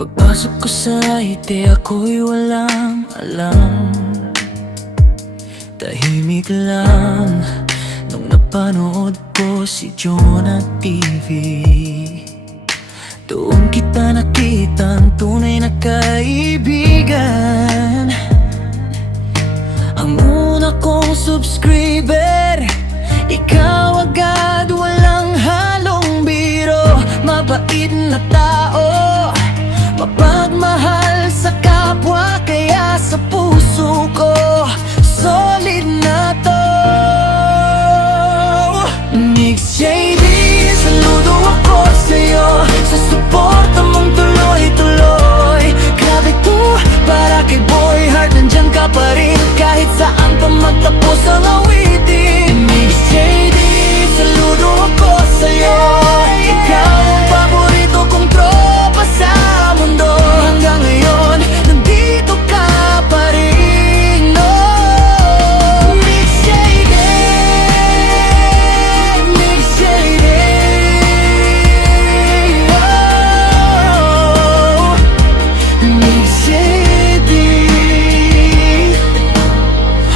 Pagpasok ko sa ite, ako'y walang alam. Tahimik lang nung napanood ko si Jonah TV. Doon kita nakita ang tunay na kaibigan. Ang una kong subscriber, ikaw agad, walang halong biro. Mabait na tao, mapagmahal sa kapwa, kaya sa puso ko solid na to. Mix JD, saludo ako sa'yo, sa suporta mong tuloy-tuloy. Grabe to, para kay Boy Heart, nandyan ka pa rin kahit saan pa magtapos ang awitin. Mix JD, saludo ako sa'yo, ikaw ang paborito kong tropa sa mundo. Hanggang ngayon, nandito ka pa rin, no? Mix JD, Mix JD, oh, Mix JD.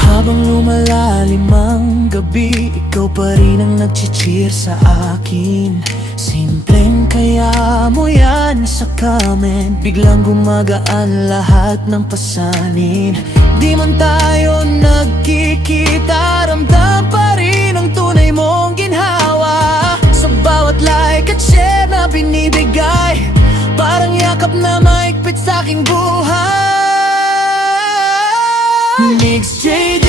Habang lumalalim ang gabi, ikaw pa rin ang nag-cheer sa akin. Simpleng kaya mo yan sa comment, biglang gumagaan lahat ng pasanin. Di man tayo nagkikita, ramdam pa rin ang tunay mong ginhawa. Sa bawat like at share na binibigay, parang yakap na maigpit sa aking buhay. Mix JD,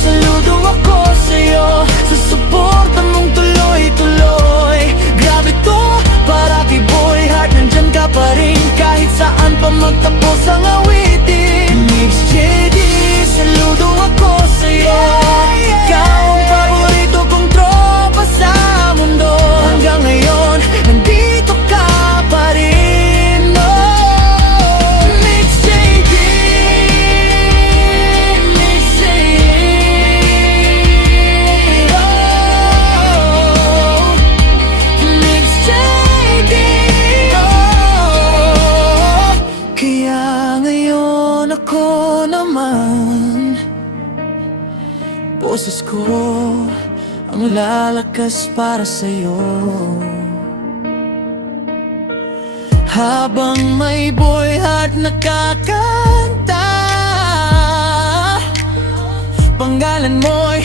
saludo ako sa'yo, sa suporta mong tuloy-tuloy. Grabe to, para kay Boy Heart, nandyan ka pa rin kahit saan pa magtapos ang awitin. Mix JD, saludo ako sa'yo, ikaw ang paborito kong tropa sa mundo. Hanggang ngayon, nandito ka pa rin, no? Mix JD, Mix JD, oh, Mix JD, oh. Kaya ngayon ako naman, boses ko ang lalakas para sa'yo. Habang may Boy Heart nakakanta, pangalan mo'y